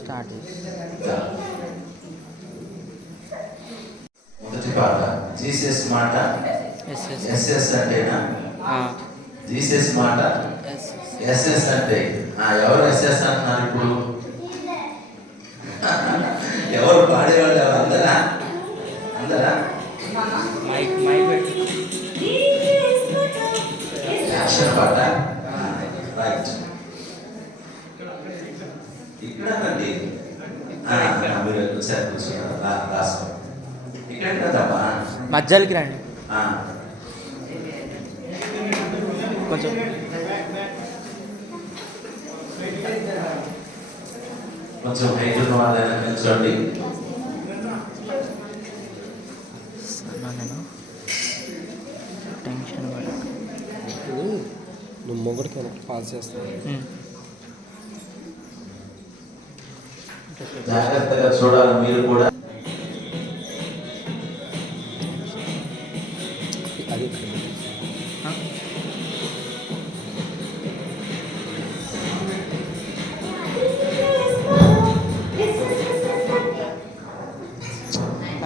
Start మొదటి పాట Jesus మాట. ఎస్ఎస్ అంటేనా? జీసస్ మాట ఎస్ఎస్ అంటే ఎవరు ఎస్ఎస్ అంటున్నారు ఇప్పుడు? ఎవరు పాడేవాళ్ళు? ఎవరు? అందరా అందరా యాక్షన్ పాట. రైట్, ఇక్కడ అండి మీరు ఒకసారి కూర్చున్నారు రాసుకో. ఇక్కడ కదమ్మా మధ్యలోకి రండి కొంచెం. కొంచెం హైట్ ఉన్న వాళ్ళైనా నిల్చోండి. టెన్షన్ నువ్వు మొగడికి పాస్ చేస్తావు. జాగ్రత్తగా చూడాలి మీరు కూడా. అది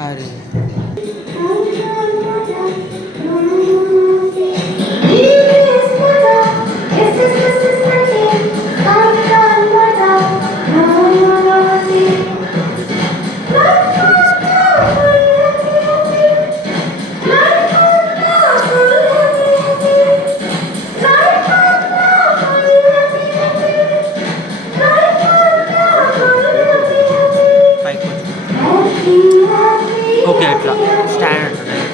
అరే ఓకే అట్లా స్టాండ్ అంటున్నాయి.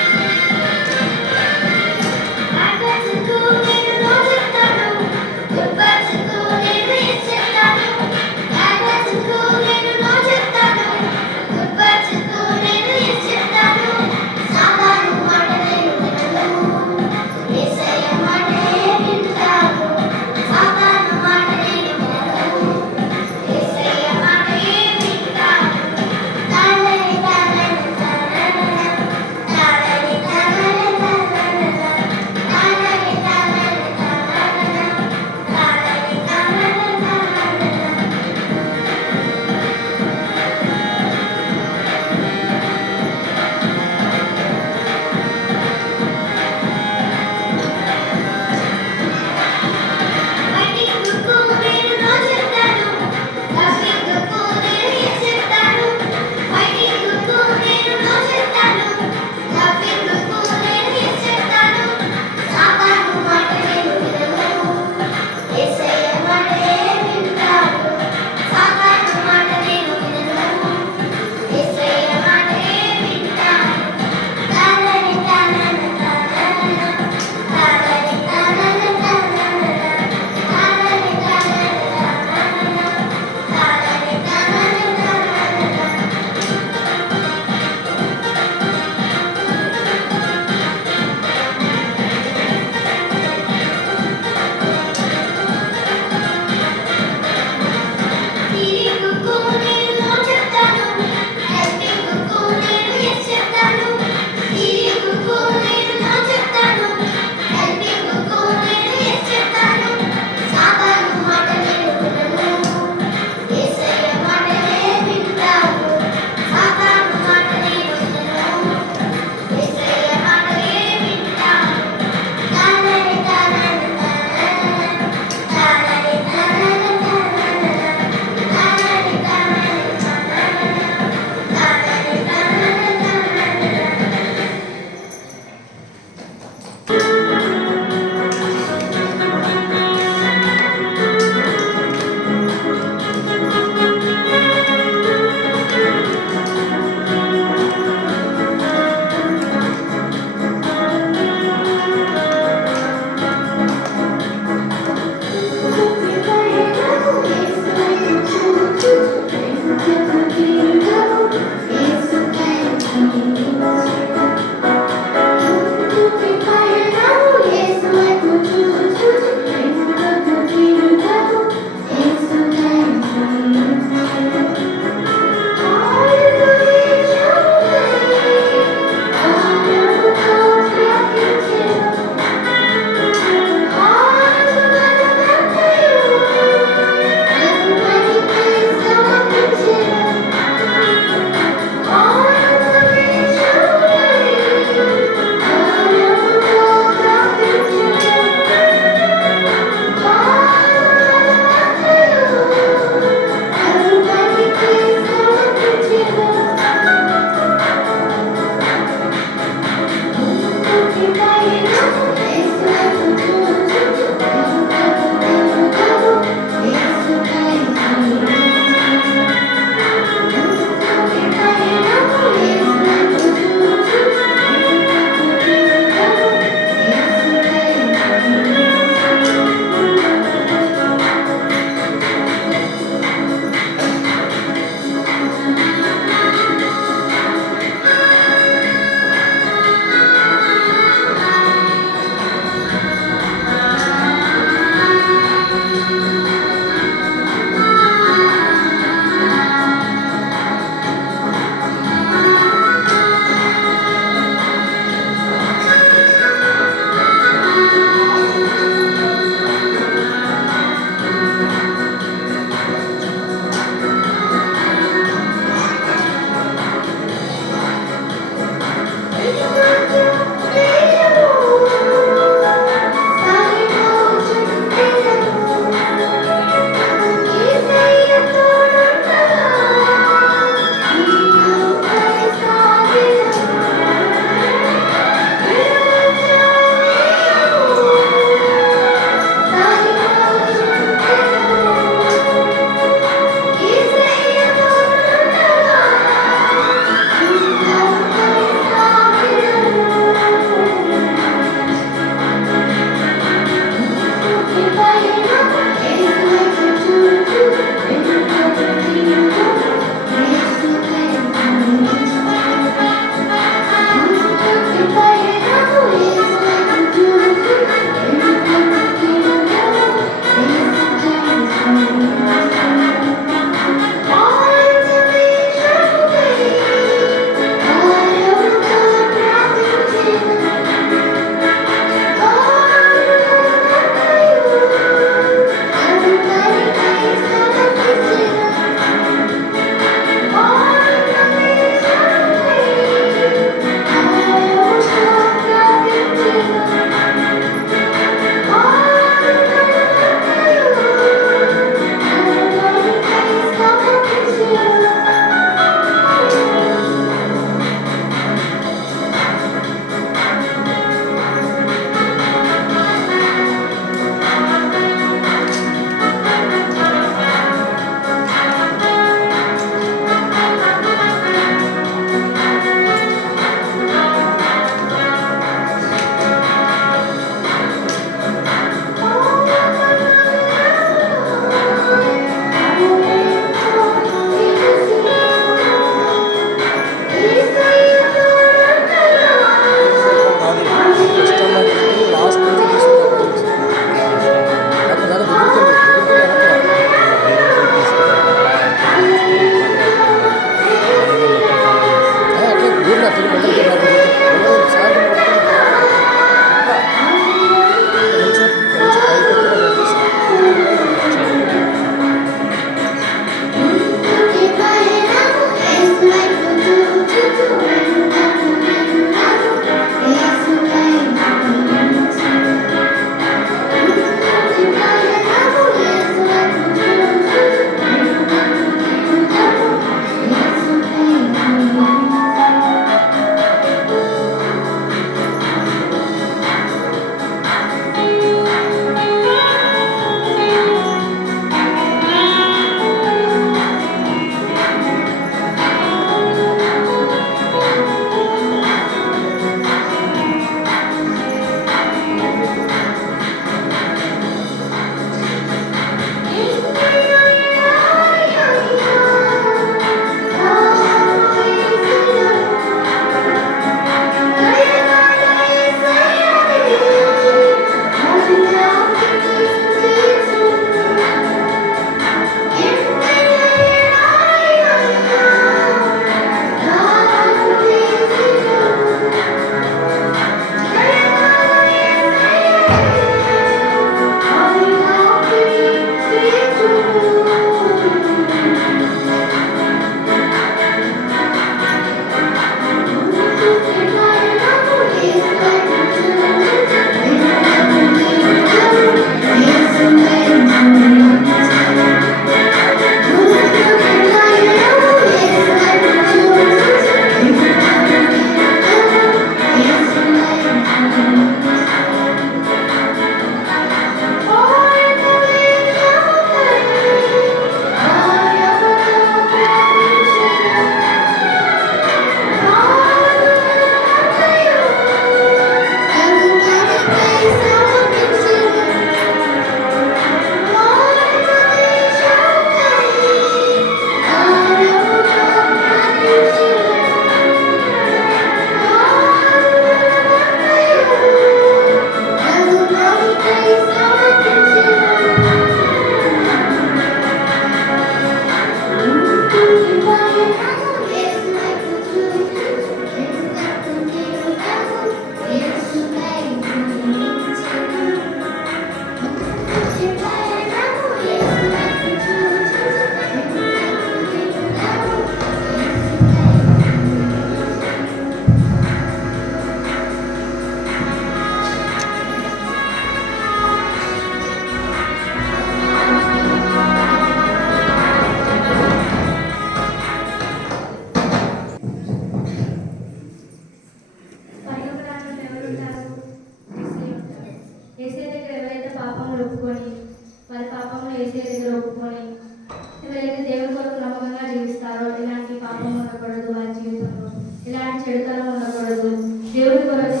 చెడుతనం ఉండకూడదు. దేవుడి కొరకు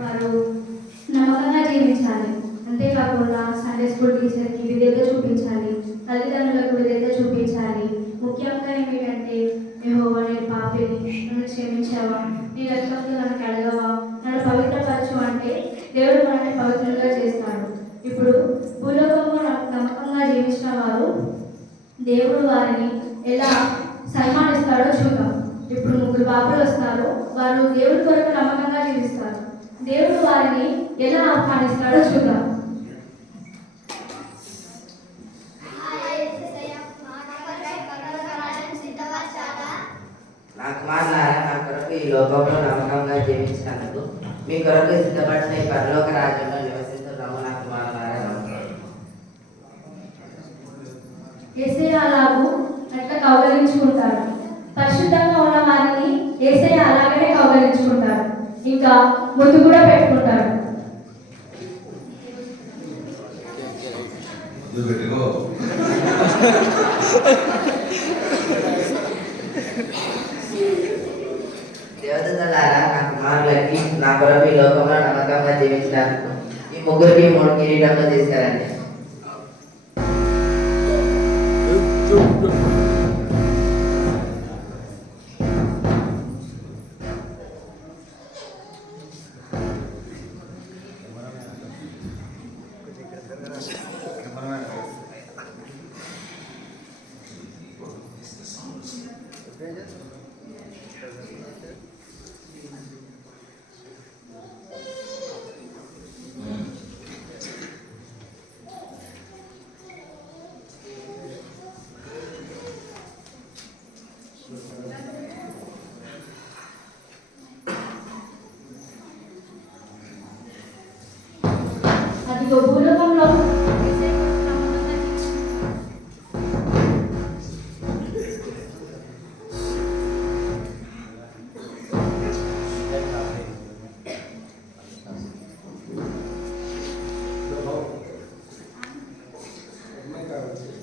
వారు నమ్మకంగా జీవించాలి. అంతేకాకుండా సండే స్కూల్ టీచర్కి విధేయత చూపించాలి, తల్లిదండ్రులకు విధేయత చూపించాలి. ముఖ్యంగా ఏమిటంటే, యెహోవా నేను పాపిని, నన్ను క్షమించావా, నీ రక్తంతో నన్ను కడగవా, నన్ను పవిత్రపరచు అంటే దేవుడు మనల్ని పవిత్రంగా చేస్తాడు. ఇప్పుడు భూలోకంలో నమ్మకంగా జీవించిన వారు దేవుడు వారిని ఎలా సన్మానిస్తాడో చూద్దాం. ఇప్పుడు 3 పాపలు వస్తారు. వారు దేవుడి కొరకు నమ్మకంగా జీవిస్తారు. దేవుడు వారిని ఎలా ఆహ్వానిస్తాడో చూద్దాం. నా కుమారులారా, నా కొరకు ఈ లోకంలో నమ్మకంగా జీవించినందుకు మీ కొరకు సిద్ధపడిన ఈ పరలోక రాజ్యంలో నివసిస్తున్నాము. నా కుమారులారా, యేసయ్య అలాగూ అట్లా కౌగలించుకుంటాడు. పరిశుద్ధంగా ఉన్న వారిని యేసయ్య అలాగనే కౌగలించుకుంటాడు. ఇంకా ముద్దు కూడా పెట్టుకుంటాడు. ముందు పెట్టుకో. దేవదూతలారా, నా కుమారులకి నా కొరకు ఈ లోకంలో నమ్మకంగా జీవించినందుకు ఈ ముగ్గురికి 3 కిరీటంలో తీసుకురండి. అదిగో భూలోకంలో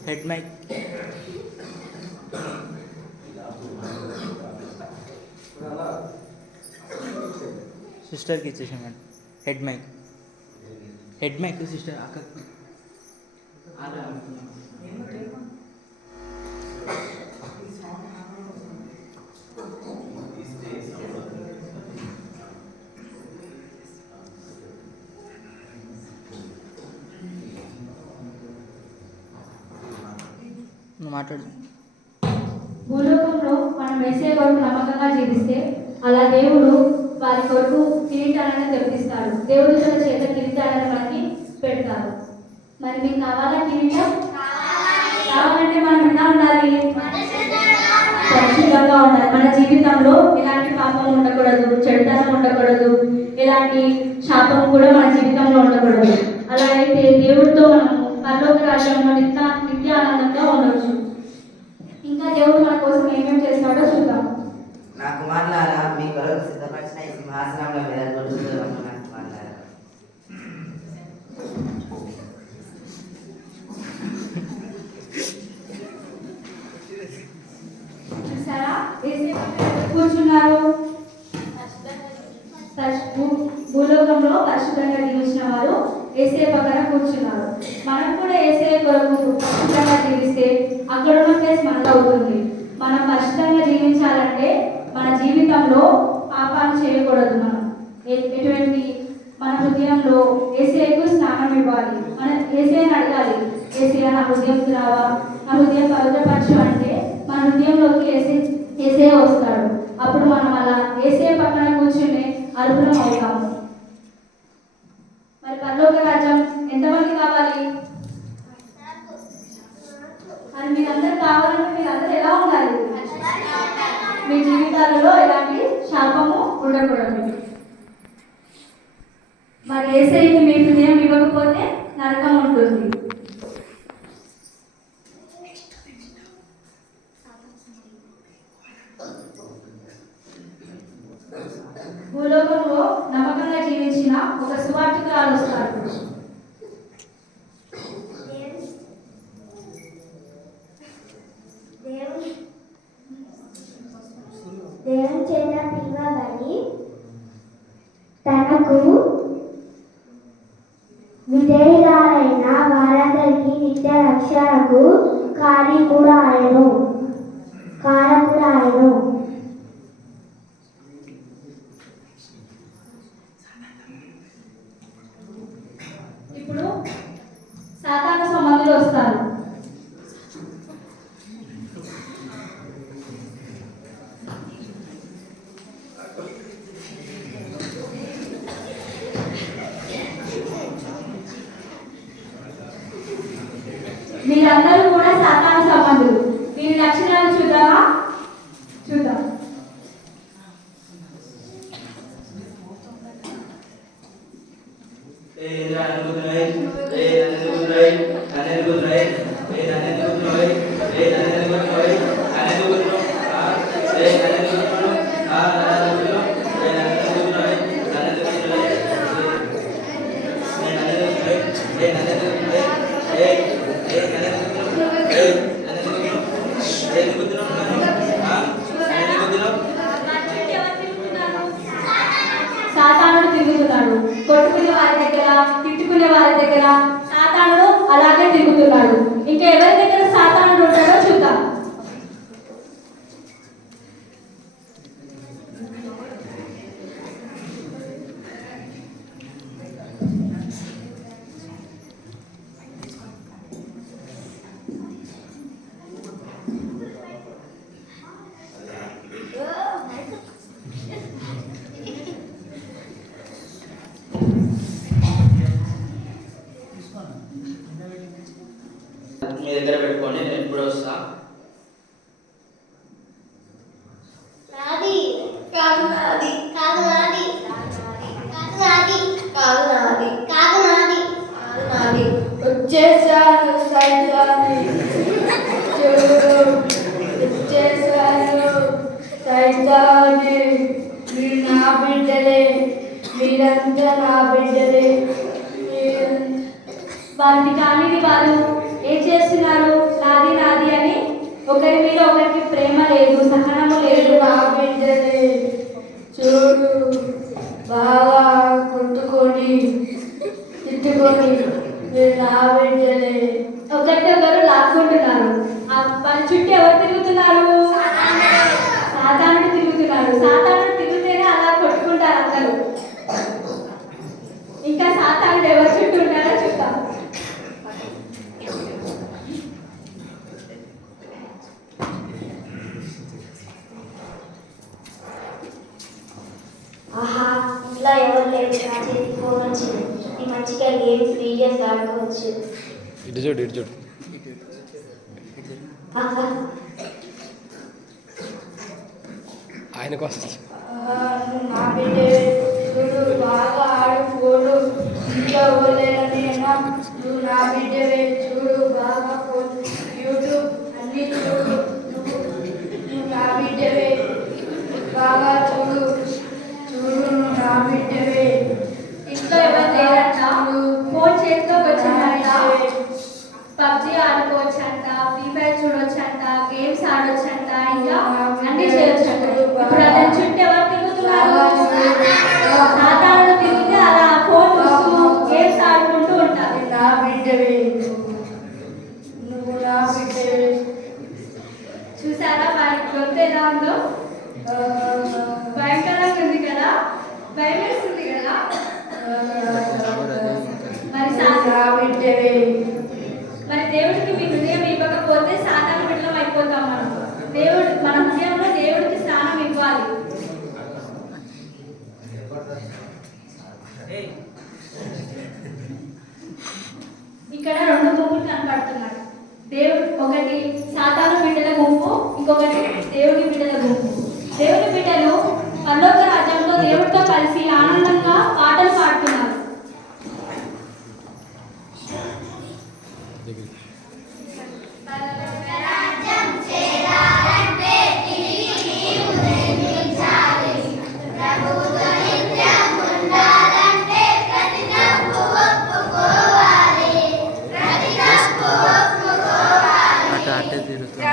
హెడ్ మైక్ సిస్టర్కి ఇచ్చేసామండి. హెడ్ మైక్ సిస్టర్ అక్క నువ్వు మాట్లాడు. భూలోకంలో మనం యేసయ్య కొరకు నమ్మకంగా జీవిస్తే అలా దేవుడు వారి కొరకు కిరీటాలను తెప్పిస్తాడు. దేవుడి చేత కిరీటాలను మనకి పెడతారు. మరి మీకు కావాలా కిరీటం? కావాలంటే మనం ఎలా ఉండాలి? పరిశుద్ధంగా ఉండాలి. మన జీవితంలో ఎలాంటి పాపం ఉండకూడదు, చెడుతనం ఉండకూడదు, ఎలాంటి శాపం కూడా మన జీవితంలో ఉండకూడదు. అలా అయితే దేవుడితో మనము పరలోక రాజ్యంలో నిత్య ఆనందంగా ఉండవచ్చు. ఇంకా దేవుడు మన కోసం ఏమేమి చేస్తాడో చూద్దాం. నా కుమారులారా, మీ కొరకు సిద్ధపరిచిన ఈ సింహాసనంలో మీద కూర్చుంటున్నాము. నా కుమారులారా, చూసారా యేసయ్య కూర్చున్నారు. భూలోకంలో పరిశుద్ధంగా జీవించిన వారు యేసయ్య పక్కన కూర్చున్నారు. మనం కూడా యేసయ్య కొరకు పరిశుద్ధంగా జీవిస్తే అక్కడ ఉన్న ప్లేస్ మనకు అవుతుంది. మనం పరిశుద్ధంగా జీవించాలంటే మన జీవితంలో పాపాలు చేయకూడదు. మనం ఎటువంటి మన హృదయంలో యేసయ్యకు స్నానం ఇవ్వాలి. మనం యేసయ్యని అడగాలి, యేసయ్య నా హృదయం రావా, నా హృదయం పవిత్రపరచు అంటే మన హృదయంలోకి యేసయ్య వస్తాడు. అప్పుడు మనం అలా యేసయ్య పక్కన కూర్చుని అర్పణం అవుతాము. మరి పరలోక రాజ్యం ఎంతమంది కావాలి? మరి మీరందరూ కావాలంటే మీరందరూ ఎలా ఉండాలి? మీ జీవితాలలో ఎలాంటి శాపము ఉండకూడదు. మరి యేసయ్యకి మీ హృదయం ఇవ్వకపోతే నరకం ఉంటుంది. భూలోకంలో నమ్మకంగా జీవించిన ఒక సువార్తికురాలు వస్తారు. దేవుని చేత ఇవ్వబడి తనకు విధేయురాలైన వారందరికీ నిత్య రక్షణకు కారకుడాయెను. ఇప్పుడు సాతాను సంబంధులు వస్తారు. వీళ్ళందరూ కూడా సాతాను సంబంధులు. వీరి లక్షణాలు చూద్దాం. సాతానుడు తిరుగుతున్నాడు. కొట్టుకునే వారి దగ్గర, తిట్టుకునే వారి దగ్గర సాతానుడు అలాగే తిరుగుతున్నాడు. ఇంకా ఎవరి దగ్గర సాతానుడు ఉంటాడో చూద్దాం. మీ దగ్గర పెట్టుకోండి, నేను ఇప్పుడు వస్తా. నాది కాదు నాది కాదు నాది కాదు నాది కాదు నాది కాదు నాది కాదు నాది వచ్చేసాను సైతాన్ని చూడు వచ్చేసాను సైతాన్ని మీరు నా బిడ్డలే మీరంతా నా బిడ్డలే వారికి కానిది వారు ఏం చేస్తున్నారు? నాది నాది అని ఒకరి మీద ఒకరికి ప్రేమ లేదు, సహనము లేదు. నా బిడ్డలే చూడు బాగా కొట్టుకొని తిట్టుకొని మీరు నా బిడ్డలే ఒకరికొకరు లాక్కుంటున్నారు. వాళ్ళ చుట్టూ ఎవరు తిరుగుతున్నారు? సాతానుడు తిరుగుతున్నాడు. సాతానుడు తిరిగితేనే అలా కొట్టుకుంటారు అందరూ. ఇంకా సాతానుడు ఎవరు చుట్టూ ఉంటారో చూద్దాం. ఆహా ఇంట్లో ఎవరు లేరు, నా చేతికి ఫోన్ వచ్చింది. నేను మంచిగా గేమ్స్ వీడియోస్ ఆడుకోవచ్చు. ఇటు చూడు ఆహా ఆయన కోసం నా బిడ్డే చూడు బాగా ఆడుకోడు ఇంట్లో ఇవ్వలేదని నువ్వు నా బిడ్డవే చూడు బాగా ఫోన్ యూట్యూబ్ అన్ని చూడు నువ్వు నా బిడ్డవే బాగా చూడు నువ్వు నా బిడ్డవే ఇంట్లో ఎవరు లేరంట, ఫోన్ చేతిలోకి వచ్చిందంట, పబ్జి ఆడుకోవచ్చంట, ఫ్రీ ఫైర్ చూడొచ్చంట, గేమ్స్ ఆడొచ్చంట, ఇంకా అన్ని చేయొచ్చంట. ఇప్పుడు అతని చుట్టూ ఎవరు తిరుగుతున్నారు? సాతానుడు తిరిగితే అలా ఫోన్ చూస్తూ గేమ్స్ ఆడుకుంటూ ఉంటారు. నా బిడ్డవే నువ్వు నా బిడ్డవే చూసారా వారి గొంతు ఎలా ఉందో? భయంకరంగా ఉంది కదా, భయం వేస్తుంది కదా. మరి దేవుడికి మీ హృదయం ఇవ్వకపోతే సాతాను బిడ్డలం అయిపోతాం మనం. మన హృదయంలో దేవుడికి స్థానం ఇవ్వాలి. ఇక్కడ రెండు గుంపులు కనపడుతున్నాయి. ఒకటి సాతాను బిడ్డల గుంపు, ఇంకొకటి దేవుడి బిడ్డల గుంపు. దేవుడి బిడ్డలు పరలోక రాజ్యంలో దేవుడితో కలిసి ఆనందంగా పాటలు పాడుతున్నారు. అటే తిరుగుతుంది.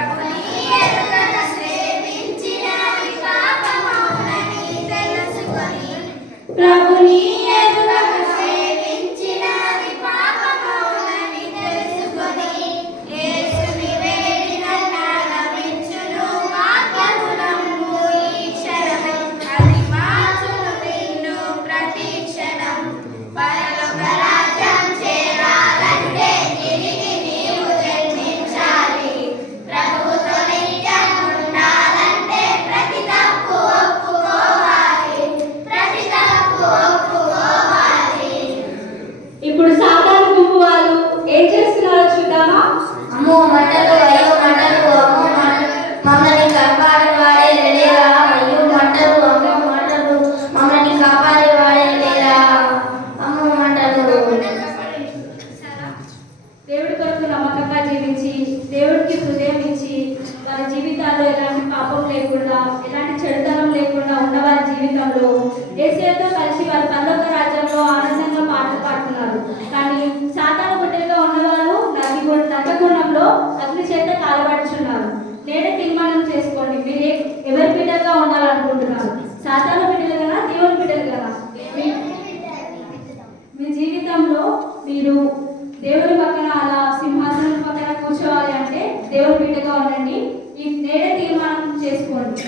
దేవుని బిడ్డగా ఉండండి. ఈ నేడే తీర్మానం చేసుకోండి.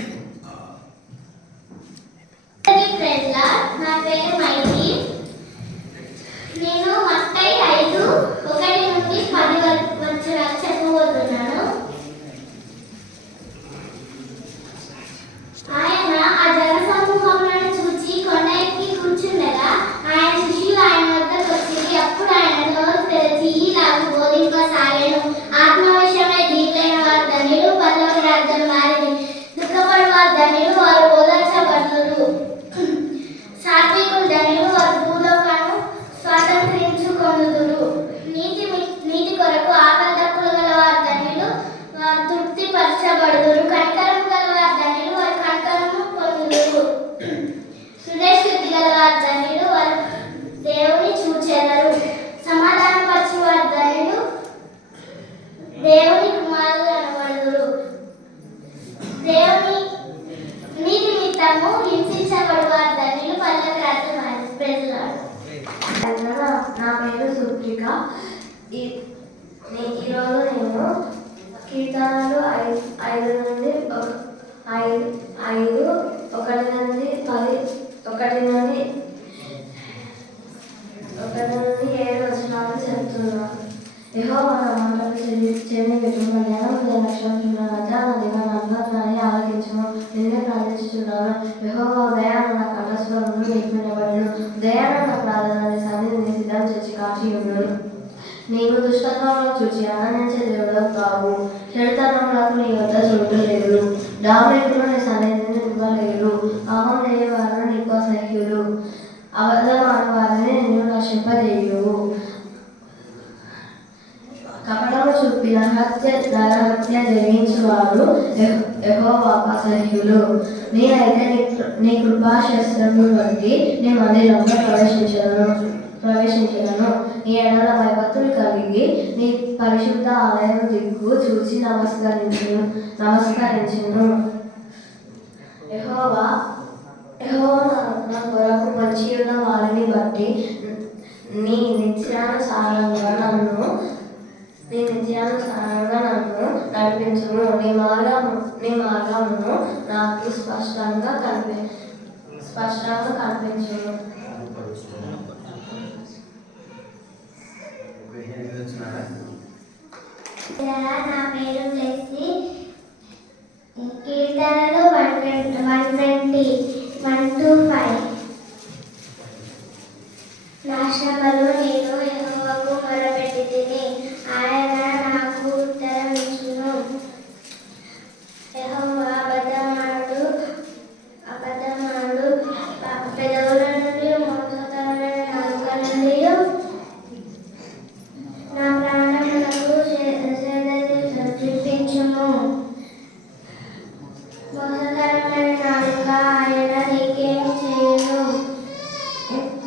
నా పేరు మైతి. నేను మత్తయి 5:1-10 వరకు చెప్పబోతున్నాను. ఆయన ఆ జన సమూహములను చూచి కొండ ఎక్కి కూర్చుండగా ఆయన శిష్యులు ఆయన వద్దకు వచ్చి అప్పుడు ఆయన నోరు తెరిచి ఇలాగ బోధింపసాగాను. ఆత్మ విషయమై దీనులైన వారు ధన్యులు, పరలోక రాజ్యం వారిది. దుఃఖపడు వారు ధన్యులు, వారు ఓదార్చబడుదురు. సాత్వికులు ధన్యులు, వారు భూలోకాన్ని స్వాతంత్రించుకొనుదురు. నీతి కొరకు ఆకలి దప్పులు గల వారు ధన్యులు, వారు తృప్తి పరచబడుదురు. కనికరము గల వారు ధన్యులు, వారు కనికరము పొందుదురు. హృదయశుద్ధి గల వారు ధన్యులు, వారు దేవుని చూచెదరు. సమాధానపరచు వారు ధన్యులు, దేవుని కుమారులు అనబడుదురు. దేవుని నీతి నిమిత్తము హింసించబడు వారు ధన్యులు, పరలోక రాజ్యం వారిది. Praise Lord. నా పేరు సుప్రిక. ఈరోజు నేను కీర్తనలు 1-7 వచనాలు చెప్తున్నాను. యెహోవా నా మాటలు చెవిని పెట్టుము, జ్ఞానము లక్ష్యం రాజా నా దివాన్ని ఆలకించుము. నిన్నే ప్రార్థించుచున్నాను. యెహోవా ఉదయాన నా కంఠస్వరమును నీకు వినబడెను. ఉదయాన నా ప్రార్థన సన్నిధిని సిద్ధం చేసి కాచి ఉండును. నీవు దుష్టత్వంలో చూచి ఆనందించే దేవుడు కావు. చెడుతనంలోకి నీ వద్ద చోటు లేదు. డామేకులు నీ సన్నిధిని ఇవ్వలేరు. పాపం లేనివారు నీకు అసహ్యులు, అబద్ధమాడు వారిని నిన్ను నశింపజేయువు. కపటము చూపిన నరహత్య జరిగించువారు యెహోవాకు అసహ్యులు. నేనైతే నీ కృపాశస్త్రమును బట్టి నీ మందిరంలో ప్రవేశించను. నీ ఎడల భయభక్తులు కలిగి నీ పరిశుద్ధ ఆలయం దిక్కు చూచి నమస్కరించును. యెహోవా నా కొరకు మంచి ఉన్న వారిని బట్టి నీ నిత్యానుసారంగా నన్ను నడిపించుము. నీ మార్గమును నాకు స్పష్టంగా కనిపించుము. నా పేరు లెస్లీ. కీర్తనలు 120:1-5. నా శ్రమలో నేను యెహోవాకు మొరపెట్టితిని, ఆయన నాకు ఉత్తరం ఇచ్చును. యెహోవా అబద్ధమాడు పెదవుల నుండి మోసకరమైన నాలుక నుండి నా ప్రాణములకు చూపించుము. మోసకరమైన నాలుక ఆయన నీకేమి చేయును.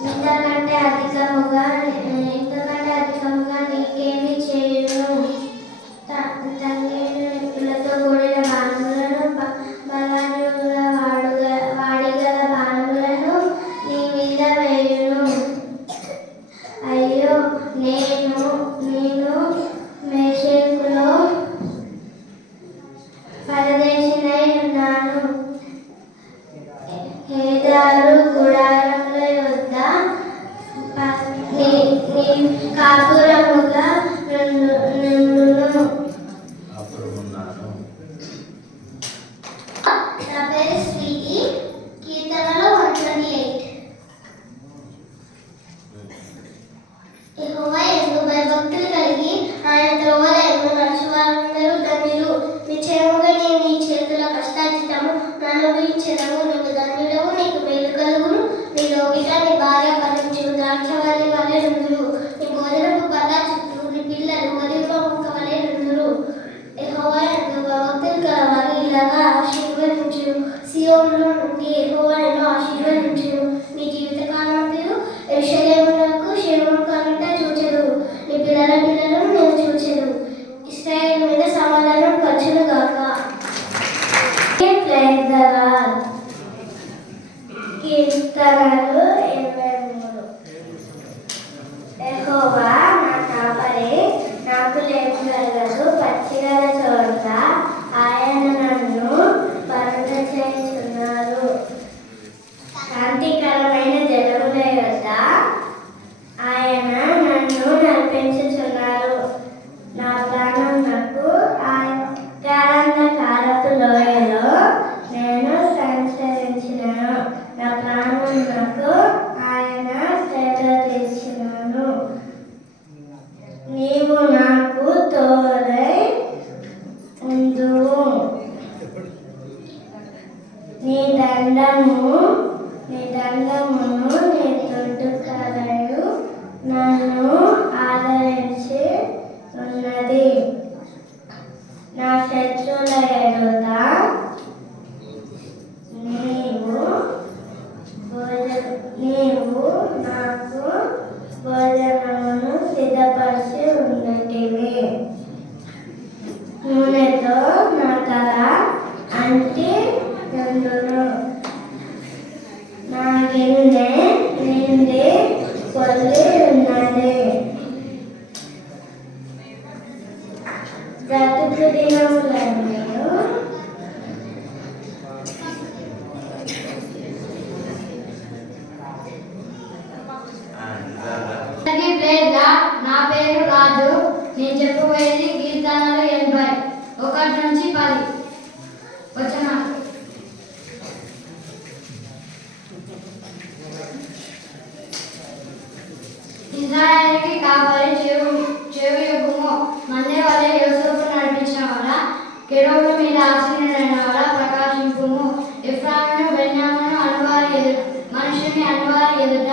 ఇంతకంటే అధికముగా నీకేమి చేయును. తంగేడు రెప్పులతో కూడిన బాణములను, బలాన్ని వాడిగల బాణములను నీ మీద వేయును. అయ్యో, నేను మేషేకులో పరదేశినై ఉన్నాను. హేదారు గుడారముల యొద్ద నీ కాపురముగా నుండును. నా పేరు స్వీటీ. కీర్తనలో 128. యెహోవా యందు భయభక్తులు కలిగి ఆయన త్రోవలలో నడుచువారందరూ ధన్యులు. నిశ్చయముగా నీవు నీ చేతుల కష్టార్జితము అనుభవించెదవు. నీవు ధన్యుడవు, నీకు మేలు కలుగును. నీ లోగిట నీ భార్య ఫలించు, ద్రాక్షవల్లి వలె నుందురు. నీ భోజనపు బల్ల చుట్టూ నీ పిల్లలు ఒలీవ మొక్క వలె నుందురు. యెహోవా యందు భయభక్తులు కలవారు ఇలాగా ఆశీర్వదించును. సియోనులో నుండి యెహోవా నిన్ను ఆశీర్వదించును. నీ జీవితకాలమంతయు యెరూషలేమునకు క్షేమము కలుగుట చూచెదవు. నీ పిల్లల పిల్లలను నేను చూచెదవు. ఇశ్రాయేలు మీద సమాధానం కలుగును గాక. కీర్తనలు 83. యెహోవా నా కాపరి, నాకు లేమి కలగదు. పచ్చిగల చోట ఉందువు. నీ దండమును నీ తొట్టుకలను నన్ను ఆదరించి ఉన్నది. నా శత్రుల ఎదుట నీవు నాకు భోజనమును సిద్ధపరిచి ఉన్నటివి. నూనెతో నా తల అంటి నందును. నా గిన్నె నిండి పొల్లి ఉన్నది. బ్రతుకు దినములను నా పేరు రాజు. నేను చెప్పబోయేది కీర్తనలు 80 1 నుంచి 10 వచనాలు. ఇశ్రాయేలుకి కాపరి చెవియొగ్గుము. మందే వలె యోసేపు నడిపించిన వాడ, కెరూబుల మీద ఆసీనుడైన వాడ ప్రకాశింపుము. ఎఫ్రాయిము బెన్యామీను మనుషుని అనువారి ఎదుట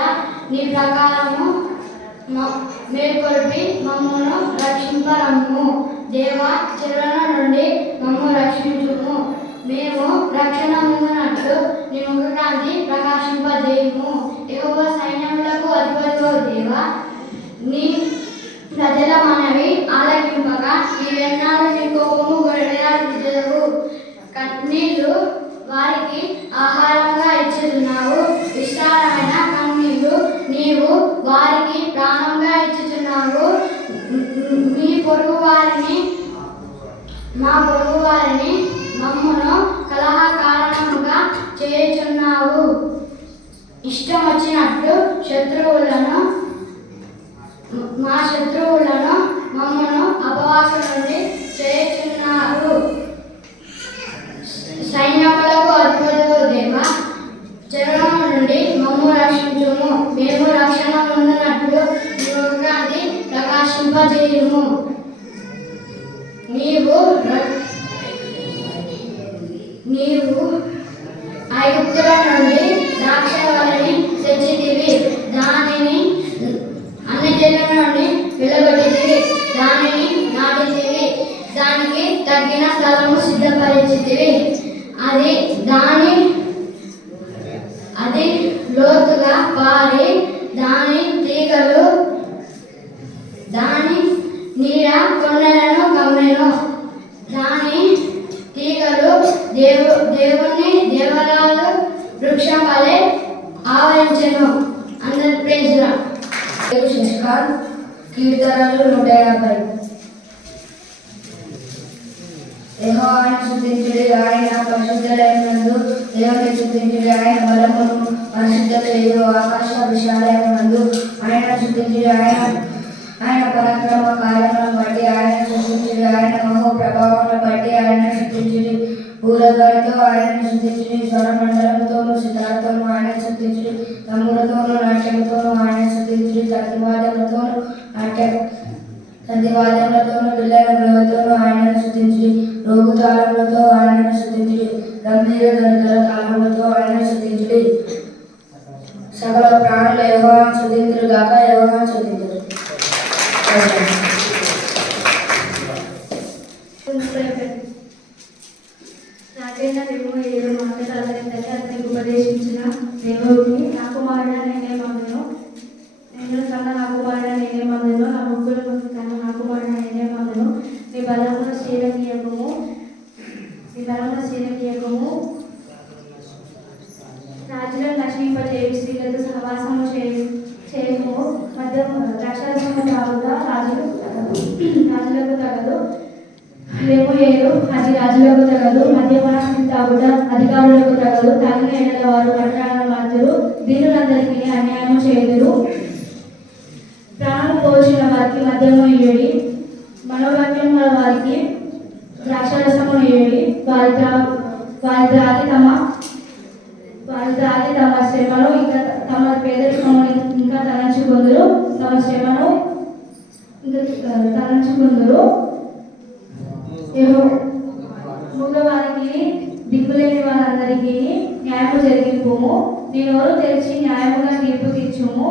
నీ ప్రకారము మేల్కొల్పి మమ్మును రక్షింపరమ్ము. దేవా, చెరల నుండి మమ్ము రక్షించుము. మేము రక్షణ పొందినట్లు నీ ముఖకాంతి ప్రకాశింపజేయుము. యెహోవా సైన్యములకు అధిపతివో దేవా, నీ ప్రజల మనవి ఆలకింపక నీవెన్నాళ్ళు నీ కోపము గొడవకు కన్నీళ్లు వారికి ఆహారంగా ఇచ్చుతున్నావు. విస్తారమైన కన్నీళ్లు నీవు వారికి ప్రాణంగా ఇచ్చుతున్నావు. మా పొరుగు వారిని మమ్మును కలహ కారణముగా చేయుచున్నావు. ఇష్టం వచ్చినట్లు మా శత్రువులను మమ్మను అపవాసం నుండి చేయుచున్నారు. సైన్యములకు అధిపతివో దేవా, చెరలో నుండి మమ్ము రక్షించుము. మేము రక్షణ పొందినట్లు యోగాన్ని ప్రకాశింపజేయుము. నీవు ఐగుప్తుల నుండి ద్రాక్షవల్లిని తెచ్చితివి. దానిని అన్ని జనుల నుండి వెలువడితివి. దానిని నాటితివి. దానికి తగిన స్థలము సిద్ధపరిచితివి. అది లోతుగా పారి దాని తీగలు దాని నీడ కొండలను కమ్మెను. దాని తీగలు దేవుని దేవరాలు వృక్షం వలె ఆవరించెను. అందరి ప్రైజ్ లార్డ్. కీర్తనలు 150. యెహోవాను స్తుతించుడి, ఆయన పరిశుద్ధులైనందు దేవుని స్తుతించుడి. ఆయన బలమును పరిశుద్ధ చేయు ఆకాశ విశాలమైనందు ఆయన స్తుతించుడి. ఆయన పరాక్రమ కార్యములను బట్టి ఆయన స్తుతించుడి. ఆయన మహో ప్రభావములను బట్టి ఆయన స్తుతించుడి. పూలగాలితో ఆయన స్తుతించుడి. స్వరమండలముతోను సితారతోను ఆయన స్తుతించుడి. తమ్ములతోను నాట్యముతోను ఆయన స్తుతించుడి. సంధివాద్యములతోను పిల్లల గ్రహతోను ఆయనను స్తుతించుడి. రోగు తాళములతో ఆయనను స్తుతించుడి. గంభీర ధ్వనిగల తాళములతో ఆయనను స్తుతించుడి. సకల ప్రాణుల యెహోవాను స్తుతించురు గాక. యెహోవాను స్తుతించురు. నాకైనా రేమో ఏడు మాటలు అతనికి ఉపదేశించిన దేవుడిని నా కుమారుడ నేనే మందును, నేను కన్నా నా కుమారుడ నేనే మందును, నా ముగ్గురు కన్నా నా కుమారుడ నేనే మందును. నీ బలమున శ్రీరకీయకము రాజులను లక్ష్మింపచేయు స్త్రీలతో సహవాసము చేయము. ద్రాక్షారసము తాగుట రాజులకు తగదు. రేపు ఏడు అది రాజులకు తగదు. మద్యపానం తాగుట అధికారులకు తగదు. తాగిన ఏడల వారు పట్టణాలను మార్చురు. దీనులందరికీ అన్యాయము చేయుదురు. ప్రాణము పోల్చిన వారికి మద్యము ఇయ్యుడి. మనోవాక్యం గల వారికి ద్రాక్షారసము ఇయ్యుడి. వారి త్రాగి తమ శ్రమను ఇంకా తమ పేదరికమును ఇంకా తలంచుకుందరు. తమ శ్రమను తలంచుకుందరు. మూగవారికి దిక్కులేని వారందరికీ న్యాయము జరిగింపుము. నీ నోరు తెరిచి న్యాయముగా తీర్పు తీర్చుము.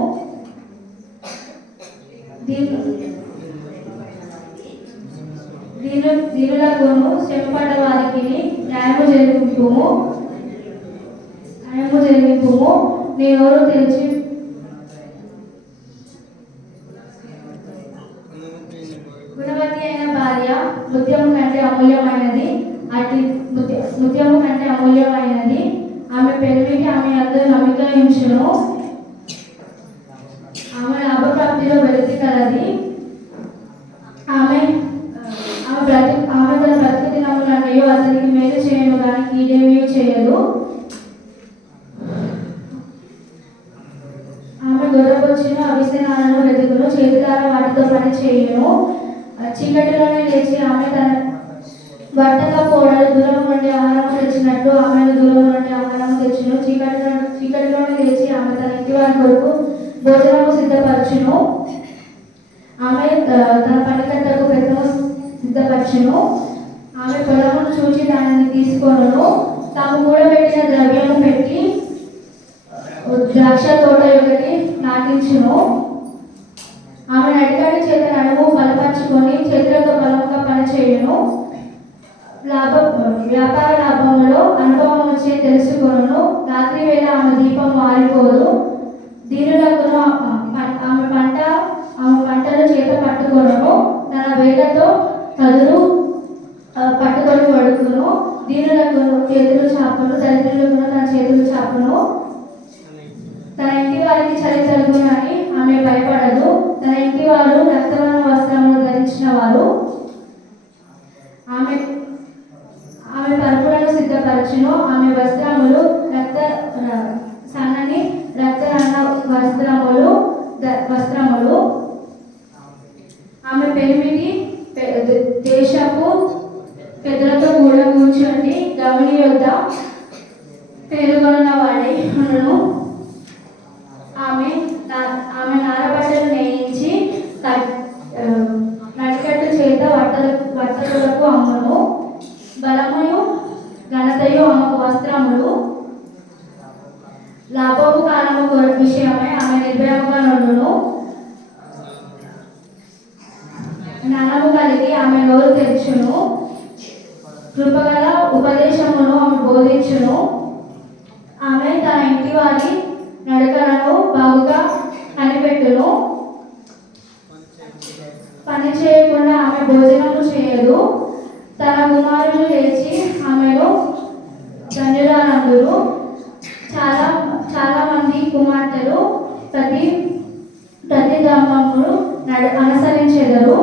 దీనులకును శ్రమపడ్డ వారికి న్యాయము జరిగింపుము. నీ నోరు తెరిచి గుణవతి అయిన భార్య ముత్యము కంటే అమూల్యమైనది. అట్టి ముత్యము కంటే అమూల్యమైనది. ఆమె పెళ్లికి ఆమె అందరూ నమ్మిక ఉంచును. ఆమె లాభప్రాప్తిలో వెలితి కలది. ఆమె తన బ్రతుకు దినములన్నయో అతనికి మేలు చేయను కానీ కీడేమీ చేయదు. ఆమె గొర్రెపొచ్చిన అవిసెనాలను వెతుకును, చేతులారా వాటితో పని చేయును. చీకటిలోనే లేచి ఆమె తన భర్తగా కోడలు దూరం నుండి ఆహారం తెచ్చినట్టు ఆమెను దూరం నుండి ఆహారం తెచ్చును. చీకటిలోనే లేచి ఆమె తన ఇంటి వారి కొరకు భోజనము సిద్ధపరచును. ఆమె తన పనికట్టకు పెద్దము సిద్ధపరచును. ఆమె పొలమును చూచి దానిని తీసుకొనును. తాము కూడబెట్టిన ద్రవ్యము పెట్టి ద్రాక్ష తోట ఒకటి నాటించును. ఆమె నడికడి చేత నడుము బలపరుచుకొని చేతులతో బలముగా పనిచేయును. వ్యాపార లాభంలో అనుభవం వచ్చే తెలుసుకొనును. రాత్రి వేళ ఆమె దీపం మారిపోదు. దీనులకును ఆమె పంటలు చేత పట్టుకొనును. తన వేళ్లతో కదురు పట్టుకొని పడుకును. దీనులకు చేతులు చాపును, దరిద్రులకు తన చేతులు చాపును. తన ఇంటి వారికి చలి జరుగునని ఆమె భయపడదు. తన ఇంటి వారు రక్తవర్ణ వస్త్రములు ధరించిన వారు. ఆమె పరుపులను సిద్ధపరచును. ఆమె వస్త్రములు సన్నని రక్తవర్ణ వస్త్రములు. ఆమె పెరిమిటి దేశపు పెద్దలతో కూడా కూర్చొని గమని యొద్ద పేరుగొన్న వాడి ఉండును. ఆమె నారబట్టలు నేయించి నడికట్టు చేత వర్తకులకు అమ్మును. బలమును ఘనతయు ఆమెకు వస్త్రములు. లాభము కాలము విషయమై ఆమె నిర్భయముగా నుండును. జ్ఞానము కలిగి ఆమె నోరు తెరుచును. కృపగల ఉపదేశమును ఆమె బోధించును. ఆమె తన ఇంటి వారి నడకలను బాగుగా కనిపెట్టును. పని చేయకుండా ఆమె భోజనము చేయదు. తన కుమారులు లేచి ఆమెను ధన్యురాలందురు. చాలా మంది కుమార్తెలు ప్రతి ధర్మమును అనుసరించెదరు.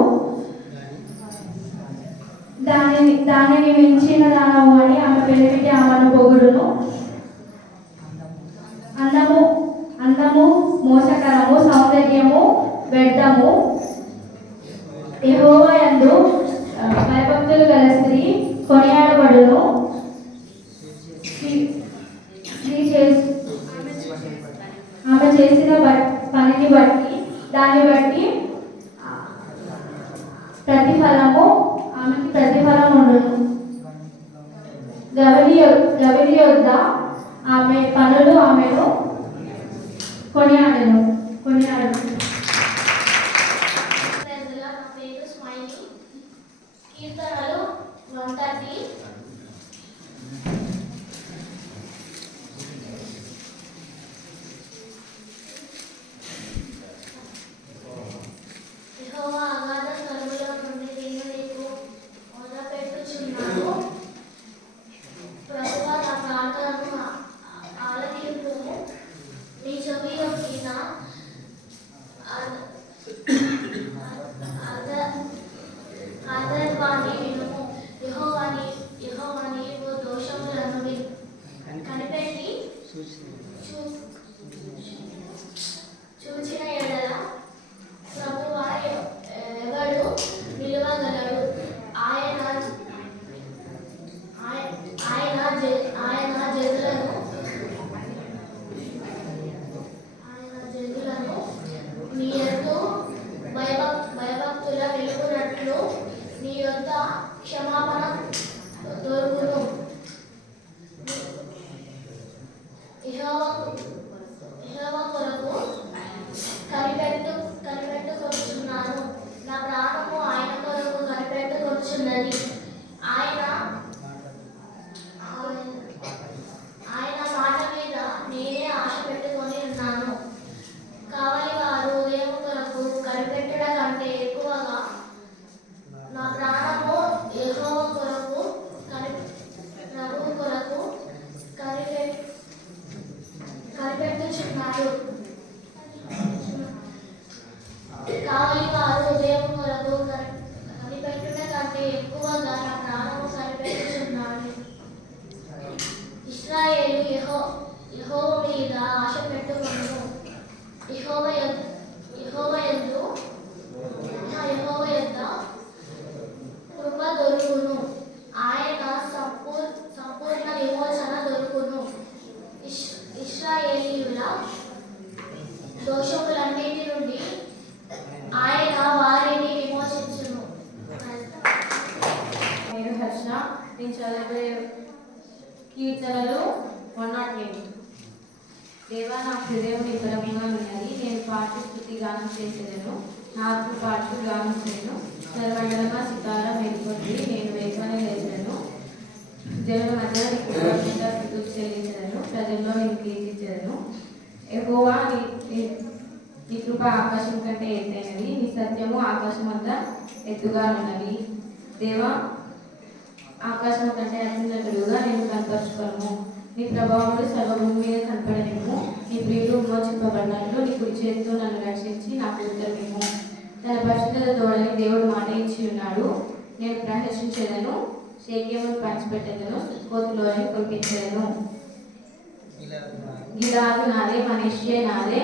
దానిని మించిన దానము అని ఆమె పెళ్లికి ఆమెను పొగుడును. అందము మోసకరము, సౌందర్యము వ్యర్థము. యెహోవా యందు భయభక్తులు గల స్త్రీ కొనియాడబడును. ఆమె చేసిన పనిని బట్టి దాన్ని బట్టి ఆమెకి ప్రతిఫలం ఉండును. గవిని యొద్ద ఆమె పనులు ఆమెను కొనియాడను. నా పేరు స్మైలీ. కీర్తనలు 130. యెహోవా అగాధ స్థలములో నుండి నేను నీకు మొదలుపెట్టుచున్నాను. ప్రభువా నా ప్రార్థనను ఆలకింపుము. నీ చెవి యొక్కిన నేను చదివే కీర్తనలు 108. దేవా నా హృదయం నిబ్బరంగా ఉన్నది, నేను పాటు స్తుతి గానం చేసేదను, నాకు పాటు గానం చేయను, సర్వమండలమా సితారా మేలుకొంది, నేను వేగనే లేచెదను, జనుల మధ్య స్థుతులు చెల్లించదను, ప్రజల్లో నేను కీర్తించదను. యెహోవా నీ కృప ఆకాశం కంటే ఎత్తైనది, నీ సత్యము ఆకాశం అంతా ఎత్తుగా ఉన్నది. దేవా ఆకాశం కంటే అత్యున్నతుడుగా నేను కనపరుచుకోను, నీ ప్రభావములు సర్వభూమి మీద కనపడనివ్వు, నీ ప్రియులు విమోచింపబడినట్లు నీ కుడి చేతితో నన్ను రక్షించి నాకు ఉత్తరమిమ్ము. తన పరిశుద్ధత తోడని దేవుడు మాట ఇచ్చి ఉన్నాడు, నేను ప్రహర్షించేదను, శేకెమును పంచిపెట్టేదను, కోతులోని కురిపించేదను. గిలాదు నాదే, మనష్షే నాదే,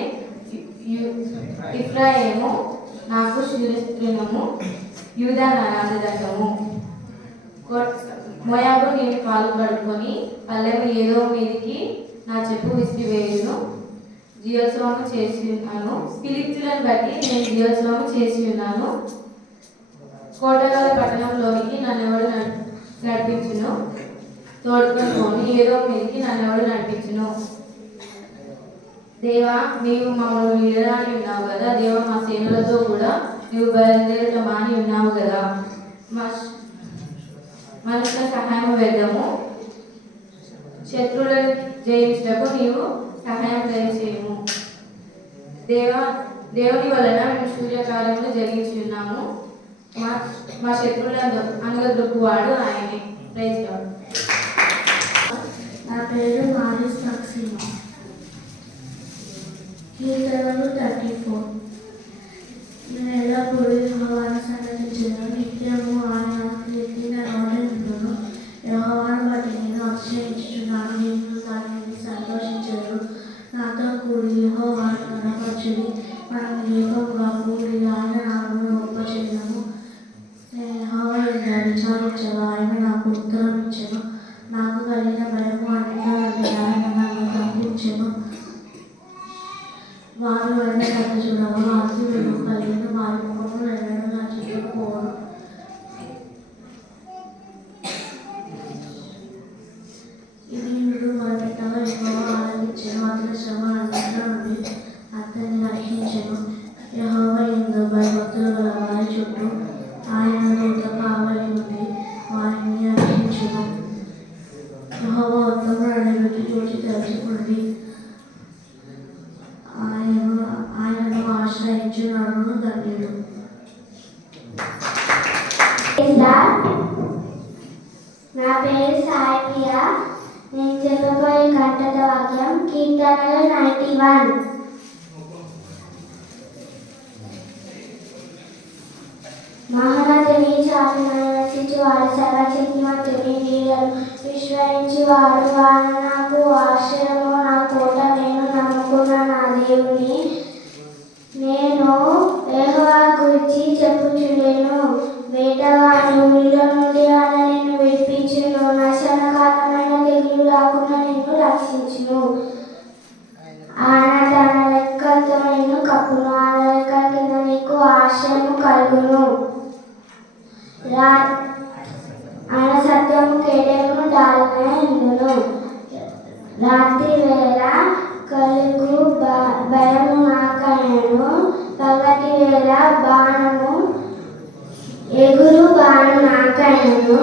ఇఫ్రాయిము నాకు శూరస్త్రీనము, యూదా నా రాజదండము. మోయాబు నేను కాలు పడుకొని పల్లెము ఏదో మీదికి నా చెప్పు విసిరివేయును, జీవోత్సవము చేసి ఉన్నాను. ఫిలిష్తీయులను బట్టి నేను జీవోత్సవము చేసి ఉన్నాను, కోటగల పట్టణంలోనికి నన్నెవడు నడిపించును, తోడుకొని పోను, ఏదో మీదికి నన్నెవడు నడిపించును. దేవా నీవు మమ్మల్ని వీడరాని ఉన్నావు కదా, దేవా మా సేనలతో కూడా నీవు బయలుదేరటం మాని ఉన్నావు కదా, మనుషుల సహాయం వేద్దాము, శత్రువులను జయించటకు నీవు సహాయం దయచేయము. దేవుని వలన మేము సూర్యకార్యములు జరిగించి ఉన్నాము, మా శత్రువులను అనగదొక్కువాడు ఆయనే. Praise God. నా పేరు మారిస్ నక్సిమా. కీర్తనలు 34. నేను ఎల్లప్పుడూ యెహోవాను సన్నిధించుదును, నిత్యము ఆయన కీర్తి నా నోట నుండును. యెహోవాను బట్టి నేను అతిశయించుచున్నాను, నేను దానిని సంతోషించెదను. నాతో కూడి యెహోవాను కనపరచుడి, మనం ఏకముగా కూడి ఆయన నామమును గొప్పచేయుదము. నేను యెహోవా యందు విచారించగా ఆయన నాకు ఉత్తరం ఇచ్చెను, నాకు కలిగిన భయము అన్నిటిలో నుండి ఆయన నన్ను తప్పించెను. వారు వెంట కథ చూడగా ఆత్మీయులు కలిగిన వారి ముఖము ఎన్నడూ నా చుట్టూ పోరు. ఇది వీడు మొదటగా యెహోవా ఆలకించెను, అతని శ్రమ అన్నిటిలో నుండి అతన్ని రక్షించెను. యెహోవా యందు భయభక్తులు గల వారి చుట్టూ ఆయన దూత కావలి ఉండి వారిని రక్షించెను. యెహోవా ఉత్తముడని రుచి చూచి తెలుసుకుని ఆయనను ఆశ్రయించు నరుడు ధన్యుడు. నా పేరు సాయిప్రియ. నేను చెప్పబోయే కంఠత వాక్యం కీర్తనలు 91. మహోన్నతుని చాటున నివసించువాడు, సర్వశక్తిమంతుని నీడను విశ్వసించువాడు. వాడు నాకు ఆశ్రయము, నా కోట, నేను నమ్ముకున్న నా దేవుని. నేను యెహోవా గురించి చెప్పుచుండెను, వేటగాని ఊరిలో నుండి ఆయన నిన్ను విడిపించును, నాశనకారమైన తెగులు రాకుండా నిన్ను రక్షించును. ఆయన తన రెక్కలతో నిన్ను కప్పును, ఆయన రెక్కల కింద నీకు ఆశ్రయము కలుగును. ఆయన సత్యము కేడమును డాలున ఇందును. రాత్రి వేళ కలుగు భయము నాకైనను, పగటి వేళ బాణము ఎగురు బాణం నాకైనను,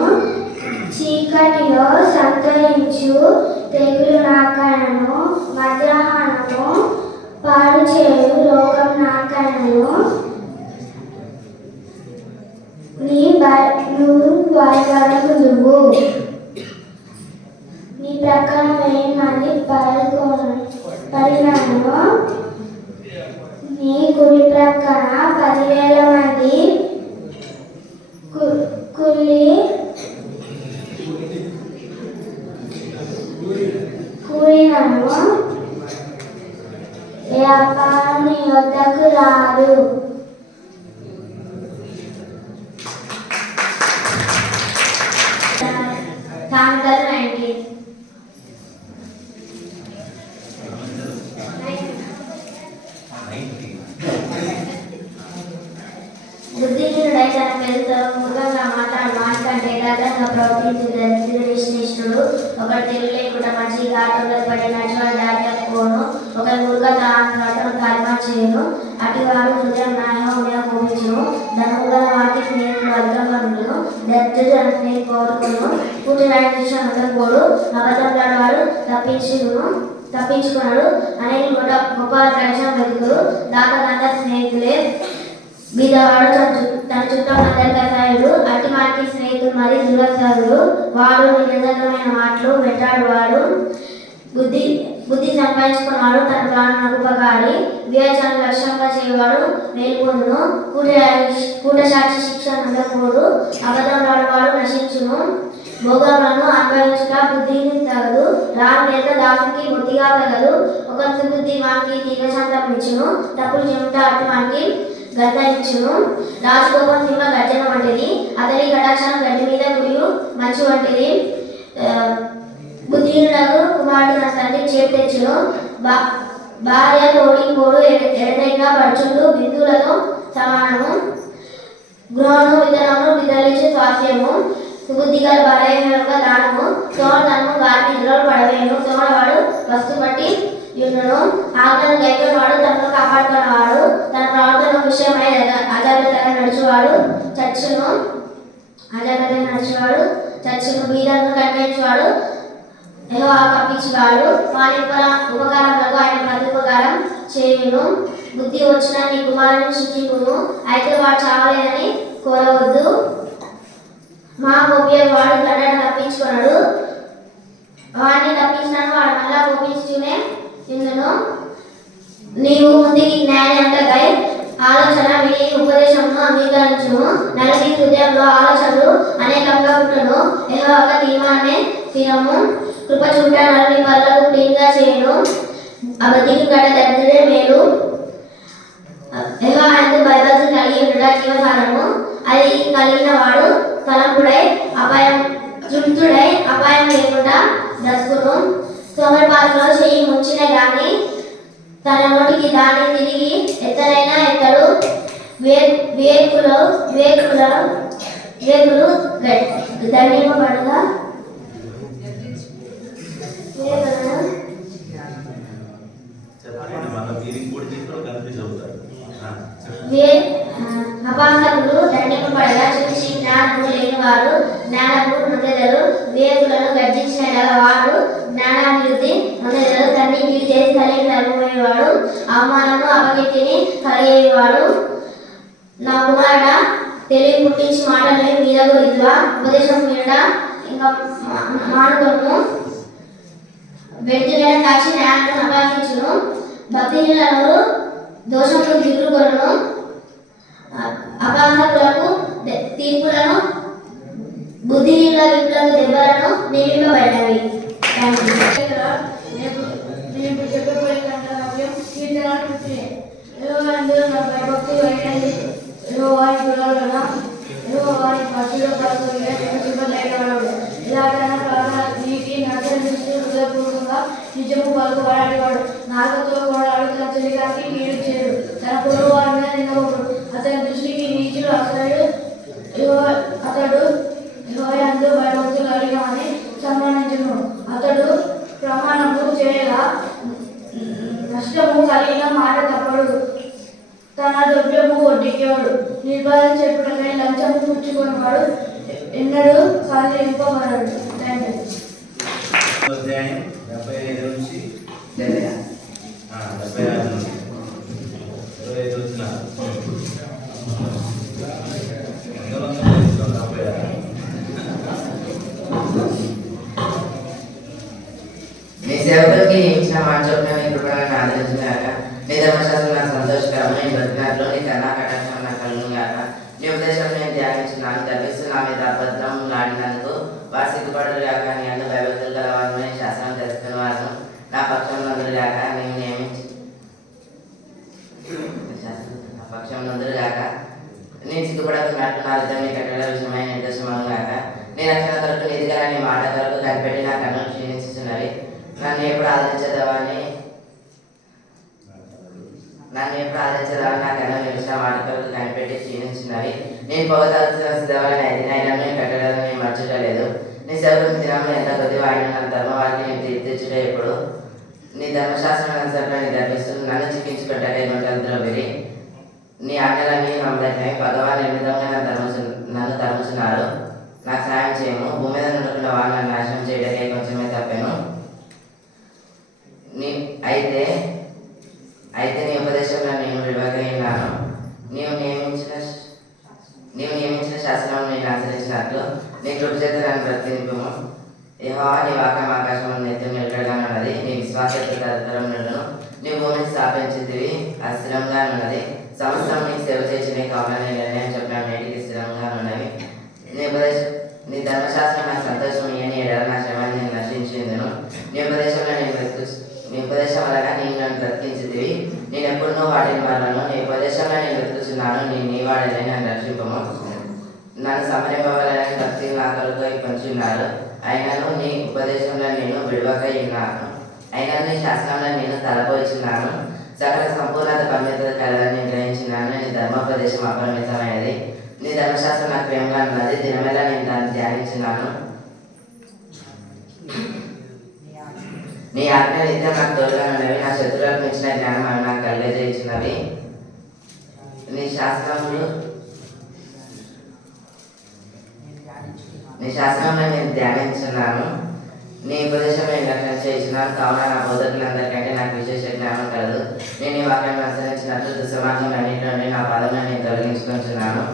చీకటిలో సంతరించు తెగులు నాకైనను, మధ్యాహ్నము పాడు చేయు రోగం నాకైనను. నువ్వు భయపడకుదువు, నీ ప్రక్కన 1000 మంది పడినను, నీ కుడి ప్రక్కన 10,000 మంది కూడినను ఏ అపాయం నీ వద్దకు రాదు. సామెతలు 19. బుద్ధిహీనుడై తన పెదవులతో మూర్ఖంగా మాట్లాడు వానికంటే యథార్థంగా శ్రేష్ఠుడు ఒకటి తెలివి లేకుండా మంచి ఆటంలో పడి నడిచిన దాటకపోను ఒక మూర్ఖ తాను కర్మ చేయను అటివాడు హృదయం న్యాయం కోపించును ధనముగల వాటి స్నేహితులు అర్థమనులను దర్జు అని స్నేహి కోరుకును పుట్టిన కోడు అబద్ధంలాడు తప్పించుకున్నాడు అనేక గొప్ప కలిసిన వెతుకులు దాకా స్నేహితులే బీదవాడు తన చుట్టూ అందరి కసాయుడు అట్టి వారికి స్నేహితుడు మరి దురసారుడు వాడు నిజమైన మాటలు వెంటాడువాడు బుద్ధి సంపాదించుకున్నాడు తన ప్రాణం ఉపకారి వివేచన లక్ష్యంగా చేయవాడు మేలుకొందును కూట సాక్షి శిక్ష ఉండకూడదు అబద్ధం ఆడవాడు నశించును భోగములను అనుభవించుట బుద్ధిని తగదు రాము లేక దాసుకి బుద్ధిగా తగదు ఒక బుద్ధి వానికి దీర్ఘశాంతం ఇచ్చును తప్పులు చెబుట అటు వానికి గర్తించును రాజగోపం సింహ గర్జన వంటిది అతని కటాక్షం గడ్డి మీద గురియు మంచు వంటిది బుద్ధిహీనులకు కుమారుడు నా తండ్రి చేతి తెచ్చును భార్య కోడు ఎడతైగా పడుచుండు బిందువులతో సమానము గృహము విత్తనము వితరించే స్వాస్థ్యము సుబుద్ధిగా బలహీనక దానము సోమతనము గారి నిద్రలు పడవేను సోమవాడు వస్తు బట్టి యున్నను ఆజ్ఞను గైకొనేవాడు తనను కాపాడుకునేవాడు తన ప్రవర్తన విషయమై అజాగ్రత్తగా నడుచువాడు చచ్చును బీదలను కనిపించేవాడు యెహోవా కప్పించేవాడు వారి ఉపకారములకు ఆయన ప్రతిపకారం చేయును బుద్ధి వచ్చిన నీ కుమారుని శిక్షించును అయితే వాడు చావలేదని కోరవద్దు మా ఉపయోగవాడు గడ్డను తప్పించుకున్నాడు వాడిని తప్పించినాను వాడు మళ్ళా కోపించునే ఇందును నీవు ముందుకి జ్ఞానంకై ఆలోచన విని ఉపదేశమును అంగీకరించును నలభై హృదయంలో ఆలోచనలు అనేకంగా ఉంటును యెహోవా తీర్మానమే స్థిరము కృప చూడ నలభై పరులకు ప్రియంగా చేయను అబద్ధికి గడ్డ దరిద్రే మేలు యెహోవా యందు భయభక్తులు కలిగి ఉండట జీవసాధనము అది కలిగిన వాడు తలంపుడై అపాయం లేకుండా బ్రతుకును సోమరిపాలలో చేయి ముంచిన గాని తన నోటికి దాన్ని తిరిగి ఎత్తనైనా ఎత్తడు వివేకులు దండింపబడగా అపాంతములు దండింపబడగా చూసి జ్ఞానము లేని వారు జ్ఞానము నొందెదరు వివేకులను గర్జించిన వారు జ్ఞానాభివృద్ధి నొందెదరు తన్ని కీడు చేసి కలిగి నలుగుపోయేవాడు అవమానము అపకీర్తిని కలిగేవాడు నా కుమారుడ తెలివి పుట్టించి మాటలు మీద గురిద్వా ఉపదేశం మీద ఇంకా మానుకొను వ్యక్తులైన సాక్షి న్యాయాలను అపాయించును భక్తిహీనులను దోషములు దిగులుకొను అపాంతకులకు తీర్పులను బుద్ధిహీనుల విప్పులకు దెబ్బలను నియమింపబడినవి. నిజము పలుకు వాడాడేవాడు నాగతో వాడాడు తన చెలికాకి కీడు చేయడు తన పొరుగు వారి మీద నిందవడు అతని దృష్టికి నీచుడు అతడు యందు భయభక్తులు కలిగామని సన్మానించును అతడు ప్రమాణము చేయగా నష్టము కలిగిన మాట తప్పడు తన ద్రవ్యము వడ్డీకేవాడు నిర్భయం చెప్పుటకై లంచము పుచ్చుకునేవాడు ఎన్నడూ సాధింపబడడు. Thank you. అధ్యాయం 75 నుంచి 76 నుంచి 25 వచ్చిన మీ సేవకులకి నియమించిన మాట చొప్పున నీ కృపణను ఆదరించుగాక నీ ధర్మశాస్త్రం నాకు సంతోషకరము నీ బ్రతినాట్లో నీ కన్నా కటాక్షం నాకు కలుగును గాక నీ ఉపదేశం నేను ధ్యానించున్నాను గర్విస్తూ నా మీద అబద్ధం ఆడినందుకు వారు సిగ్గుపడరు గాక నీ అందు భయభక్తులు గలవారు శాసనం తెలుసుకుని వారు నా పక్షం నందులు గాక నేను నేను సిగ్గుపడకున్నట్టు నా హృదయం నీ కట్టడ విషయమైన నిర్దేశమను గాక నీ రక్షణ కొరకు నిధిగా నీ మాట కొరకు కనిపెట్టి నా కన్ను క్షీణించుతున్నవి నన్ను ఎప్పుడు ఆదరించదవని నన్ను ఎప్పుడు ఆదరించదాన్ని నాకు అన్న నిమిషం ఆటలకు కనిపెట్టి క్షీణించినవి. నేను పొగతాల్సిన సిద్ధవాళ్ళని అయితే అయినా కట్టడాలను నేను మర్చుటలేదు. నీ సేవకుని దినంలో ఎంత కొద్ది ఆయన నన్ను ధర్మవారికి నేను తీర్చిట ఎప్పుడు నీ ధర్మశాస్త్రం అనుసరణ నీ ధర్మిస్తూ నన్ను చిక్కించుకుంటాడే నోటంతో విరి నీ ఆజ్ఞలన్నీ నమ్మదగినవి. భగవాన్ ఏ విధంగా నన్ను ధర్మిస్తున్నారు. నాకు సాయం చేయము. భూమి మీద నుండుకున్న వాళ్ళు నన్ను నాశనం చేయడానికే కొంచెమే తప్పాను. అయితే నీ ఉపదేశంలో నేను విడవగలిగినాను. నీవు నియమించిన శాసనం నేను ఆచరించినట్లు నీ కృప చేత నన్ను బ్రతికింపుము. యెహోవా నీ వాక్యం ఆకాశంలో నిత్యం నిలకడగా ఉన్నది. నీ విశ్వాసత తరతరం నుండును. నీ భూమిని స్థాపించితివి, అది స్థిరంగా ఉన్నది. సమస్తం నీకు సేవ చేసి నీ కావాలని నిర్ణయం చెప్పిన నేటికి స్థిరంగా ఉన్నవి. నీ ధర్మశాస్త్రం నాకు సంతోషం ఇయని ఎడల నా శ్రమని నేను నశించిందును. నీ ఉపదేశం వలన నేను నన్ను బ్రతికించితివి. నేను ఎప్పుడునో వాటిని వలను. నీ ఉపదేశంలో నేను వెతుకుతున్నాను. నీ వాడిని నన్ను రక్షింపము. నన్ను సంహరింపవాలని భక్తి ఆకలితో పంచున్నారు. అయినను నీ ఉపదేశంలో నేను విడవక ఉన్నాను. అయినను నీ శాస్త్రంలో నేను తలపోయిచున్నాను. సకల సంపూర్ణత పరిమిత కలదని గ్రహించినాను. నీ ధర్మోపదేశం అపరిమితమైనది. నీ ధర్మశాస్త్రం నాకు ప్రేమగా ఉన్నది. దినమేళ నేను దాన్ని ధ్యానించినాను. నీ ఆజ్ఞ నిత్యం నాకు తోడుగా ఉన్నవి. నా శత్రువులకు మించిన జ్ఞానం అవి నాకు కలిగజేయించినవి. నీ శాస్త్రంలో నేను ధ్యానించున్నాను. నీ ఉపదేశం నేను రక్షణ చేయించినాను. కావున నా బోధకులందరికంటే నాకు విశేష జ్ఞానం కలదు. నేను ఈ వాక్యాన్ని అనుసరించినట్లు దుస్సమార్గం అన్నింటి నుండి నా పాదములను నేను తొలగించుకుంటున్నాను.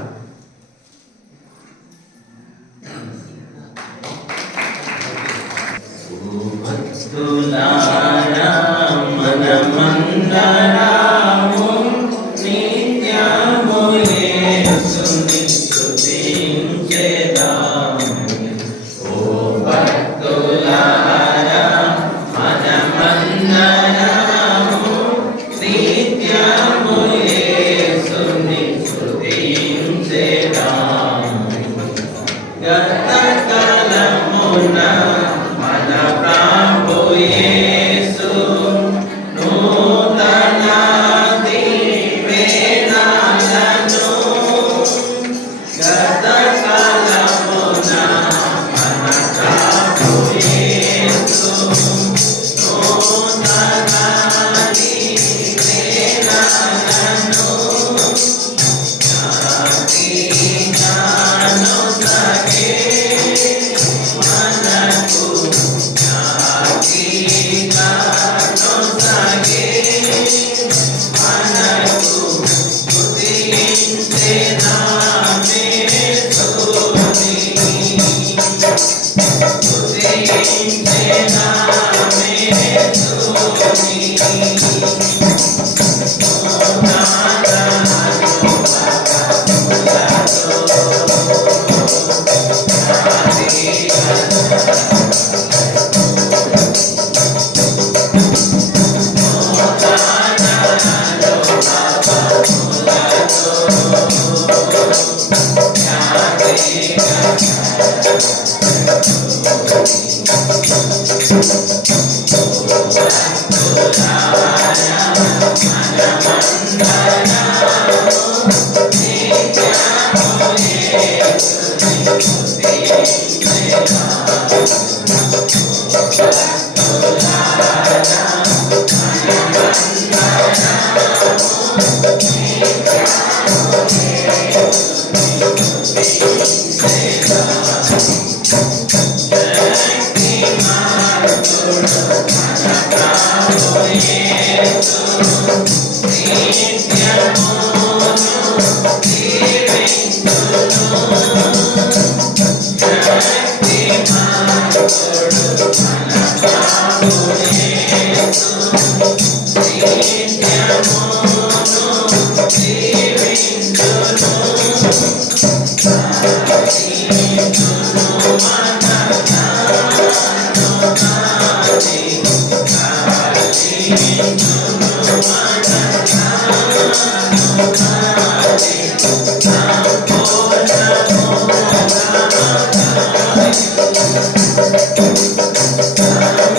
Thank you.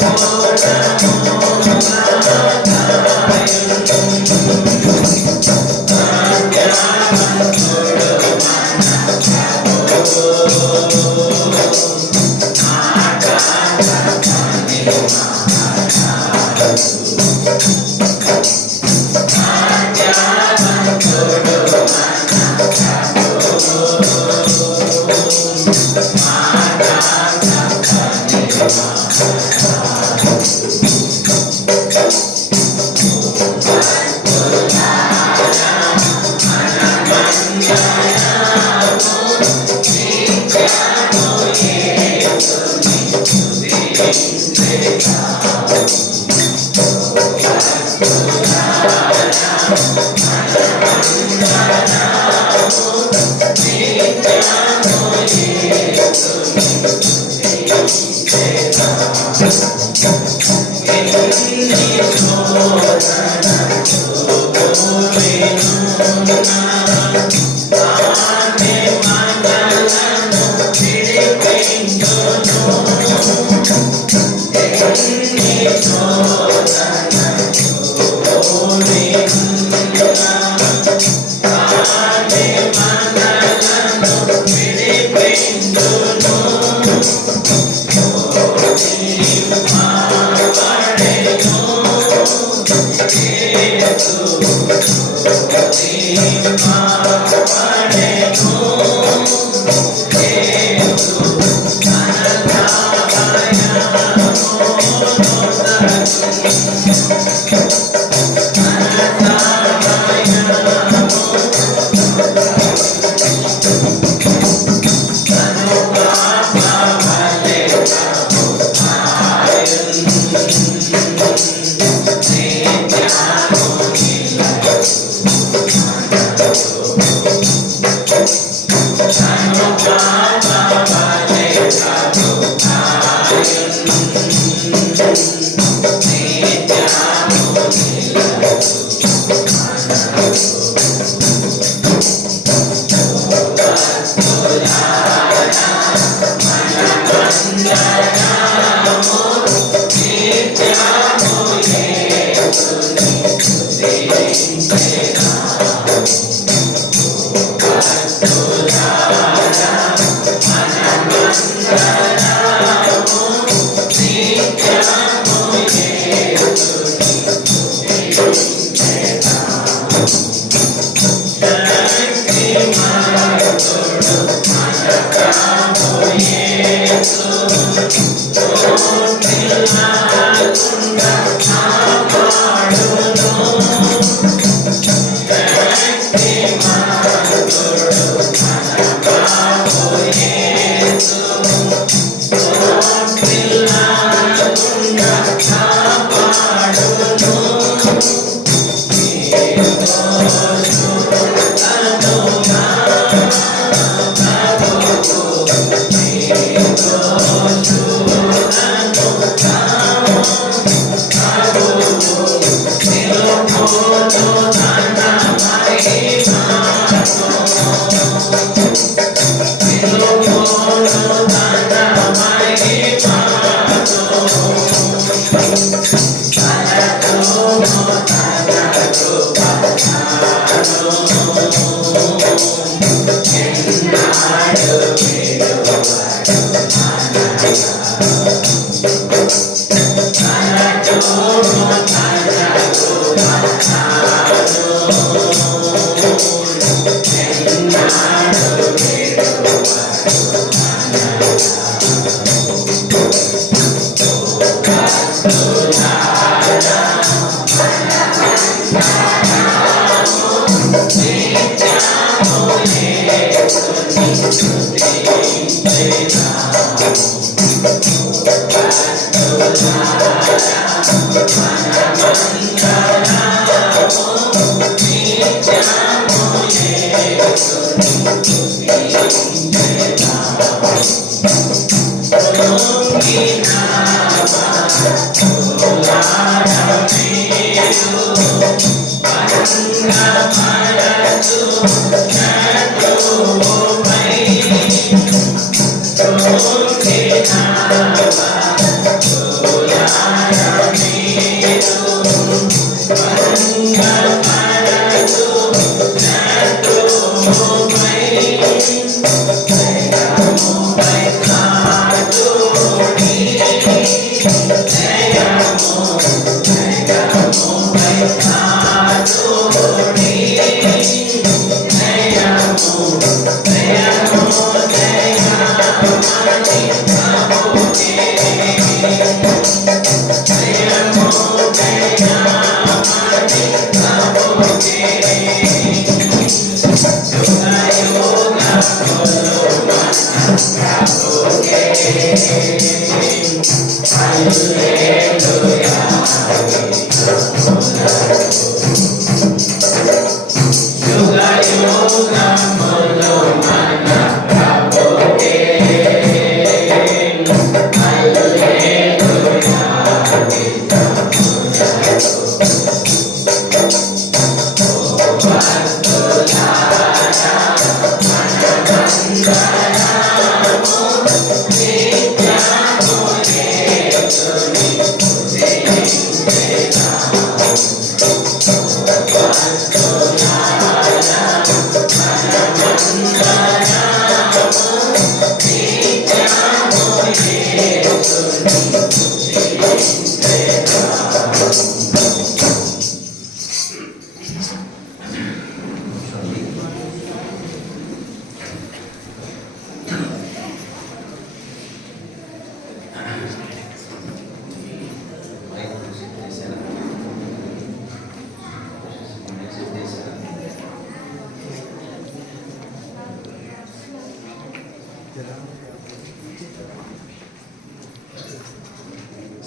Thank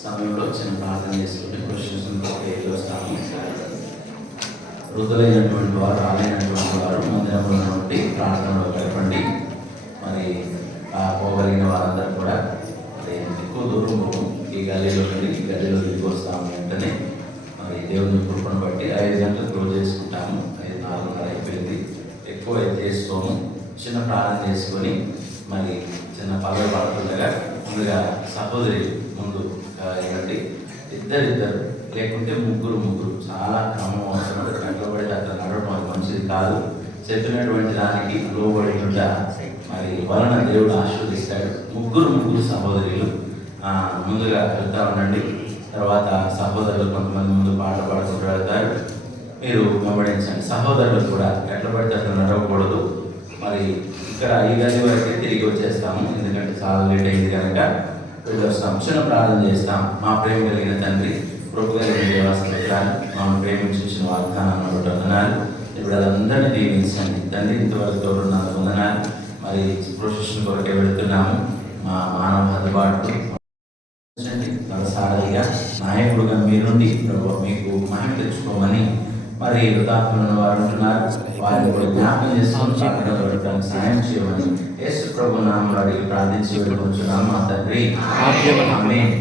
సమయంలో చిన్న ప్రార్థన చేసుకుంటే క్వశ్చన్స్ వస్తాము. వృద్ధులైనటువంటి వారు రాలేనటువంటి వారు మందిరంలో నుండి ప్రార్థనలో గడపండి. మరి పోగలిగిన వారందరూ కూడా మరి ఎక్కువ దూరం పోము. ఈ గల్లీలో నుండి ఈ గల్లీలో దిగి వస్తాము. వెంటనే మరి దేవుని కృపను బట్టి 5 గంటలకు క్లోజ్ చేసుకుంటాము. 4:30 అయిపోయింది. ఎక్కువ చేసుకోము. చిన్న ప్రార్థన చేసుకొని మరి చిన్న పదవి పడుతుండగా ముందుగా సహోదరి ముందు ఇవ్వండి. ఇద్దరు లేకుంటే ముగ్గురు చాలా క్రమం అవసరం. ఎక్కడ పడితే అక్కడ నడవడం అది మంచిది కాదు. చెప్పినటువంటి దానికి లోబడి మరి వలన దేవుడు ఆశీర్వదిస్తాడు. ముగ్గురు సహోదరులు ముందుగా వెళ్తా ఉండండి. తర్వాత సహోదరులు కొంతమంది ముందు పాట పాడుకుంటూ వెళ్తారు. మీరు వెంబడించండి. సహోదరులు కూడా ఎట్లా పడితే అక్కడ నడవకూడదు. మరి ఇక్కడ ఈ గది వరకు తిరిగి వచ్చేస్తాము. ఎందుకంటే చాలా లేట్ అయింది కనుక వెళ్ళొస్తాం. చిన్న ప్రార్థన చేస్తాం. మా ప్రేమ కలిగిన తండ్రి, కృప కలిగిన దేవాసత్వాన్ని మమ్మల్ని ప్రేమించిన వాగ్దానాన్ని వందనాలు. ఇప్పుడు అదందరినీ దీవించండి తండ్రి. ఇంతవరకు తోడున్నారు వందనాలు. మరి ప్రొఫెషన్ కొరకే వెళుతున్నాము. మా మానవ అందుబాటు సారథిగా నాయకుడుగా మీరుండి మీకు మహిమ తెచ్చుకోమని మరి వృద్ధాత్మలను వారు ఉంటున్నారు. వారిని కూడా జ్ఞాపకం చేసుకొని పట్టడానికి సాయం చేయమని యేసు ప్రభు నామములో అడిగి ప్రార్థించి వెళ్ళుకుంటున్నాము మా తండ్రి. ఆమేన్.